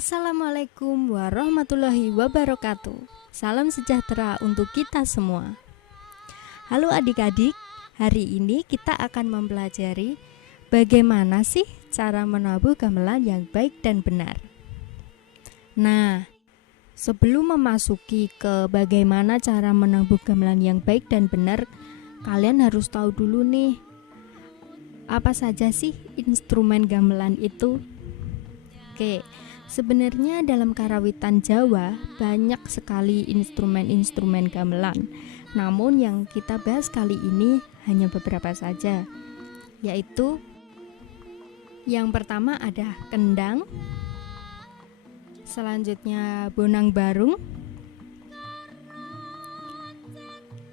Assalamualaikum warahmatullahi wabarakatuh. Salam sejahtera untuk kita semua. Halo adik-adik, hari ini kita akan mempelajari bagaimana sih cara menabuh gamelan yang baik dan benar. Nah, sebelum memasuki ke bagaimana cara menabuh gamelan yang baik dan benar, kalian harus tahu dulu nih, apa saja sih instrumen gamelan itu? Oke, sebenarnya dalam karawitan Jawa banyak sekali instrumen-instrumen gamelan. Namun yang kita bahas kali ini hanya beberapa saja, yaitu yang pertama ada kendang, selanjutnya bonang barung,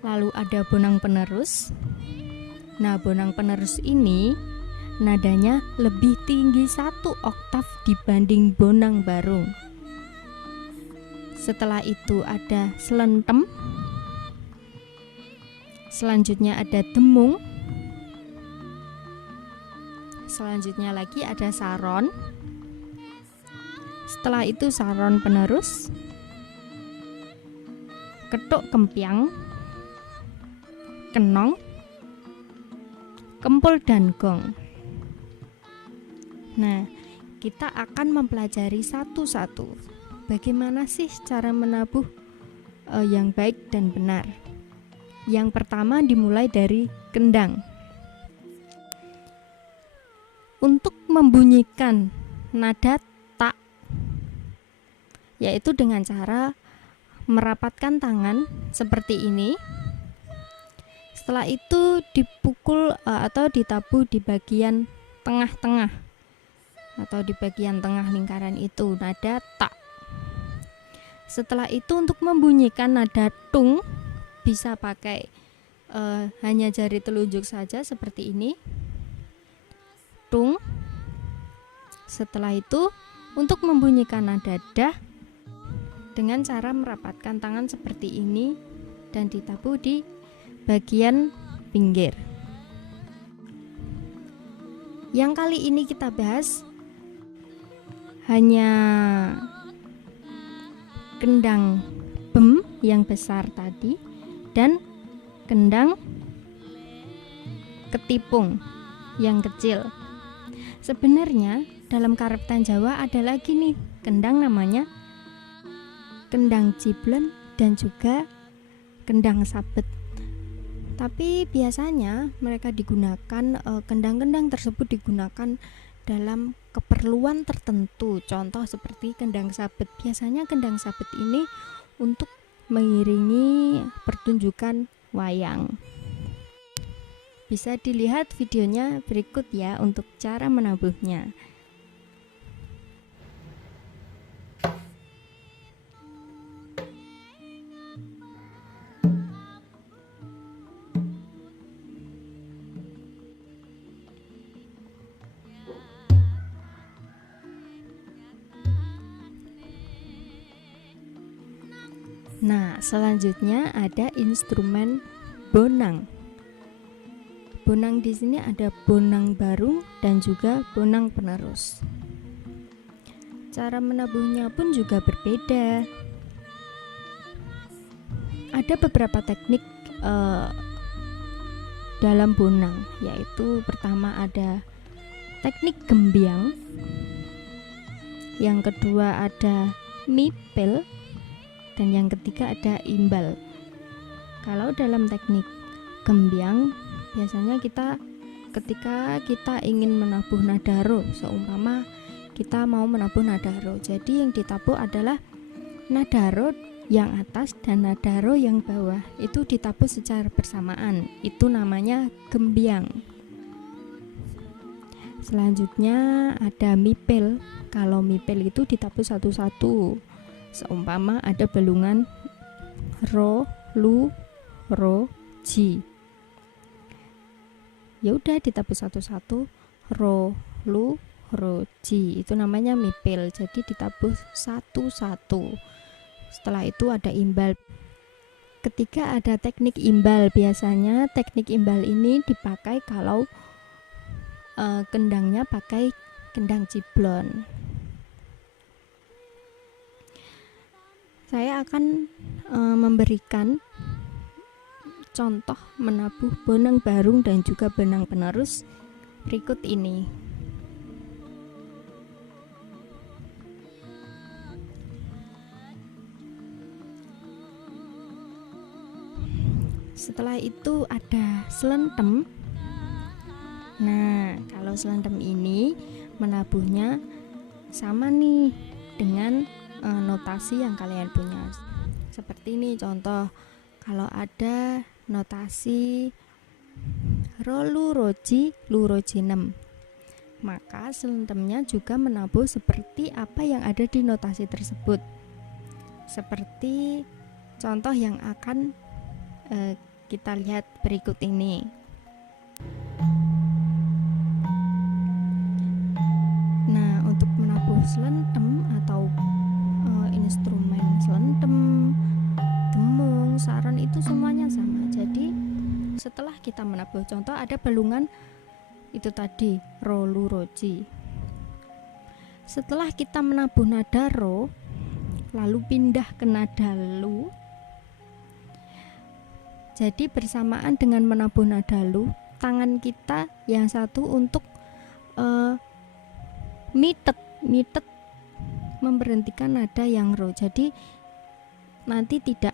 lalu ada bonang penerus. Nah, bonang penerus ini nadanya lebih tinggi 1 oktav dibanding bonang barung. Setelah itu ada selentem, selanjutnya ada demung, selanjutnya lagi ada saron, setelah itu saron penerus, ketuk kempiang, kenong, kempul dan gong. Nah, kita akan mempelajari satu-satu bagaimana sih cara menabuh yang baik dan benar. Yang pertama dimulai dari kendang. Untuk membunyikan nada tak, yaitu dengan cara merapatkan tangan seperti ini. Setelah itu dipukul atau ditabuh di bagian tengah-tengah atau di bagian tengah lingkaran itu nada tak. Setelah itu untuk membunyikan nada tung bisa pakai hanya jari telunjuk saja seperti ini, tung. Setelah itu untuk membunyikan nada dah dengan cara merapatkan tangan seperti ini dan ditabuh di bagian pinggir. Yang kali ini kita bahas hanya kendang bem yang besar tadi dan kendang ketipung yang kecil. Sebenarnya dalam karawitan Jawa ada lagi nih kendang namanya kendang ciblon dan juga kendang sabet. Tapi biasanya mereka digunakan, kendang-kendang tersebut digunakan dalam keperluan tertentu. Contoh seperti kendang sabet. Biasanya kendang sabet ini untuk mengiringi pertunjukan wayang. Bisa dilihat videonya berikut ya untuk cara menabuhnya. Nah, selanjutnya ada instrumen bonang. Bonang di sini ada bonang barung dan juga bonang penerus. Cara menabuhnya pun juga berbeda. Ada beberapa teknik dalam bonang, yaitu pertama ada teknik gembiang, yang kedua ada mipel, dan yang ketiga ada imbal. Kalau dalam teknik gembiang, biasanya ketika kita ingin menabuh nada ro, seumpama kita mau menabuh nada ro, jadi yang ditabuh adalah nada ro yang atas dan nada ro yang bawah, itu ditabuh secara bersamaan, itu namanya gembiang. Selanjutnya ada mipel. Kalau mipel itu ditabuh satu-satu, seumpama ada belungan ro, lu, ro, ji. Ya udah ditabuh satu-satu, ro, lu, ro, ji. Itu namanya mipel. Jadi ditabuh satu-satu. Setelah itu ada imbal. Ketika ada teknik imbal, biasanya teknik imbal ini dipakai kalau kendangnya pakai kendang ciblon. saya akan memberikan contoh menabuh bonang barung dan juga benang penerus berikut ini. Setelah itu ada selentem. Nah, kalau selentem ini menabuhnya sama nih dengan notasi yang kalian punya. Seperti ini contoh, kalau ada notasi ro lu roji 6, maka selentemnya juga menabuh seperti apa yang ada di notasi tersebut. Seperti contoh yang akan kita lihat berikut ini. Nah, untuk menabuh selentem atau instrumen selentem, demung, saron itu semuanya sama. Jadi setelah kita menabuh, contoh ada balungan itu tadi ro lu roji. Setelah kita menabuh nada ro, lalu pindah ke nada lu. Jadi bersamaan dengan menabuh nada lu, tangan kita yang satu untuk mitet memberhentikan nada yang ro. Jadi nanti tidak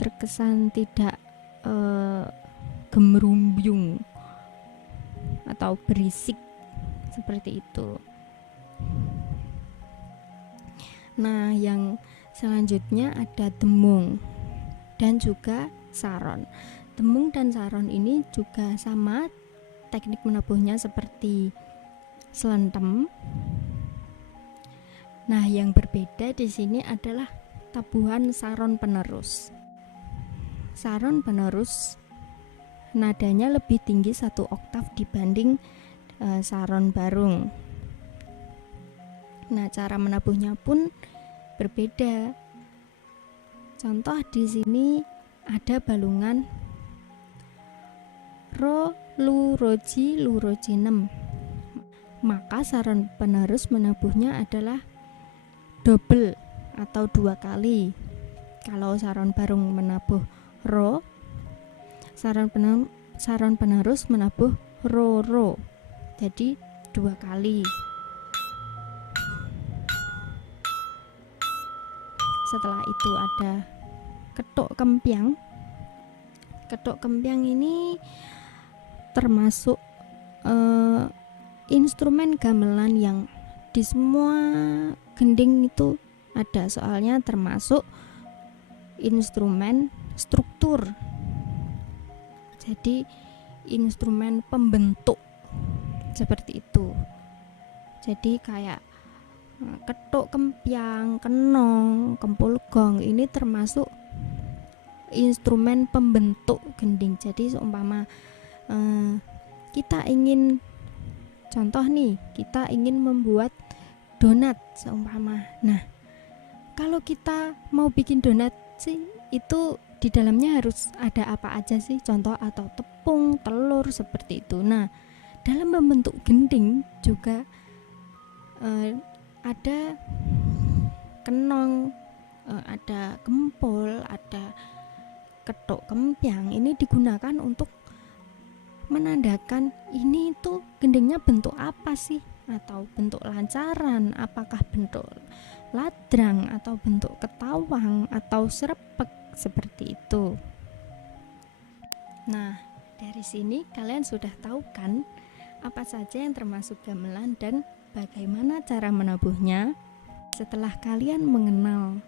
terkesan tidak gemerumbung atau berisik seperti itu. Nah, yang selanjutnya ada demung dan juga saron. Demung dan saron ini juga sama teknik menabuhnya seperti selentem. Nah, yang berbeda di sini adalah tabuhan saron penerus. Saron penerus nadanya lebih tinggi 1 oktav dibanding saron barung. Nah, cara menabuhnya pun berbeda. Contoh di sini ada balungan ro lu roji 6. Maka saron penerus menabuhnya adalah double atau 2 kali. Kalau saron barung menabuh ro, saron penerus menabuh ro. Jadi 2 kali. Setelah itu ada ketuk kempiang. Ketuk kempiang ini termasuk instrumen gamelan yang di semua gending itu ada, soalnya termasuk instrumen struktur. Jadi instrumen pembentuk seperti itu. Jadi kayak ketuk kempiang, kenong, kempul gong ini termasuk instrumen pembentuk gending. Jadi seumpama kita ingin contoh nih, kita ingin membuat donat seumpama. Nah, kalau kita mau bikin donat sih itu di dalamnya harus ada apa aja sih? Contoh atau tepung, telur seperti itu. Nah, dalam membentuk gending juga ada kenong, ada kempul, ada ketuk kempiang. Ini digunakan untuk menandakan ini tuh gendingnya bentuk apa sih, atau bentuk lancaran, apakah bentuk ladrang atau bentuk ketawang atau serepek seperti itu. Nah, dari sini kalian sudah tahu kan apa saja yang termasuk gamelan dan bagaimana cara menabuhnya. Setelah kalian mengenal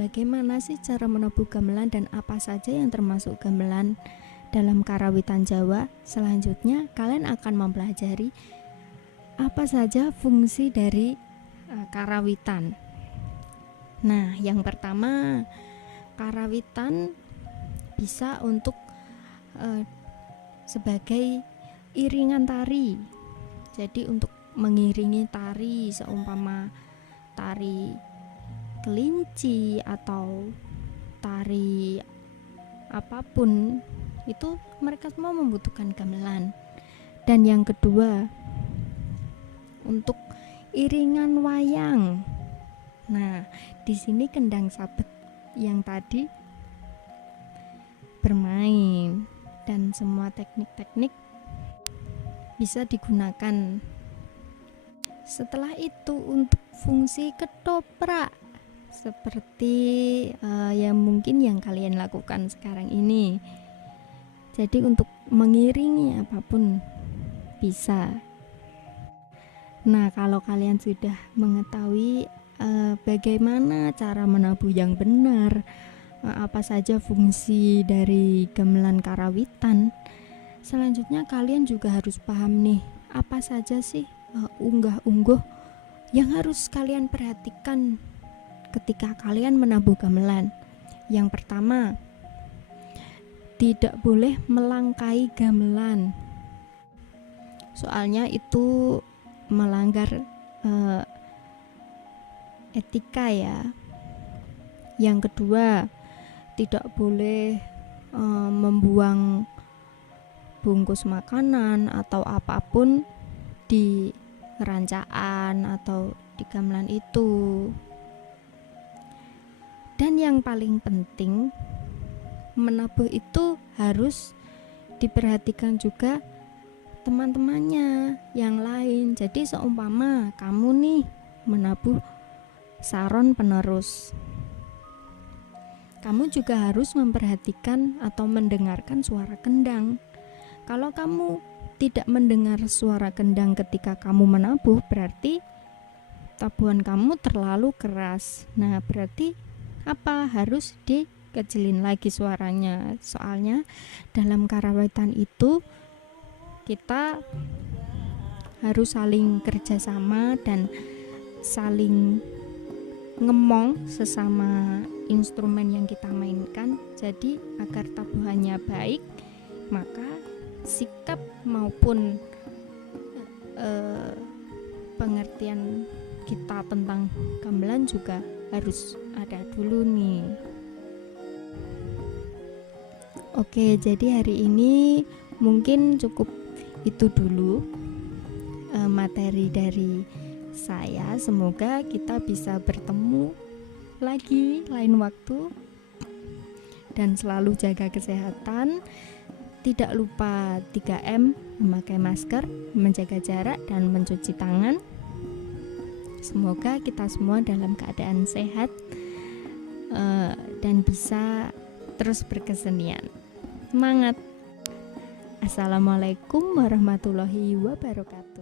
bagaimana sih cara menabuh gamelan dan apa saja yang termasuk gamelan dalam karawitan Jawa, selanjutnya kalian akan mempelajari apa saja fungsi dari karawitan. Nah, yang pertama, karawitan bisa untuk sebagai iringan tari. Jadi untuk mengiringi tari, seumpama tari kelinci atau tari apapun, itu mereka semua membutuhkan gamelan. Dan yang kedua, untuk iringan wayang. Nah, Di sini kendang sabet yang tadi bermain, dan semua teknik-teknik bisa digunakan. Setelah itu untuk fungsi ketoprak seperti yang mungkin yang kalian lakukan sekarang ini. Jadi untuk mengiringi apapun bisa. Nah, kalau kalian sudah mengetahui bagaimana cara menabuh yang benar, apa saja fungsi dari gamelan karawitan, selanjutnya kalian juga harus paham nih, apa saja sih unggah-ungguh yang harus kalian perhatikan ketika kalian menabuh gamelan. Yang pertama, tidak boleh melangkai gamelan, soalnya itu melanggar etika ya. Yang kedua, tidak boleh membuang bungkus makanan atau apapun di rancaan atau di gamelan itu. Dan yang paling penting, menabuh itu harus diperhatikan juga teman-temannya yang lain. Jadi seumpama kamu nih menabuh saron penerus, kamu juga harus memperhatikan atau mendengarkan suara kendang. Kalau kamu tidak mendengar suara kendang ketika kamu menabuh, berarti tabuhan kamu terlalu keras. Nah, berarti apa? Harus dikecilin lagi suaranya. Soalnya dalam karawitan itu kita harus saling kerjasama dan saling ngemong sesama instrumen yang kita mainkan. Jadi agar tabuhannya baik, maka sikap maupun pengertian kita tentang gamelan juga harus ada dulu nih. Oke, jadi hari ini mungkin cukup itu dulu materi dari saya. Semoga kita bisa bertemu lagi lain waktu, dan selalu jaga kesehatan. Tidak lupa 3M, memakai masker, menjaga jarak, dan mencuci tangan. Semoga kita semua dalam keadaan sehat dan bisa terus berkesenian. Semangat! Assalamualaikum warahmatullahi wabarakatuh.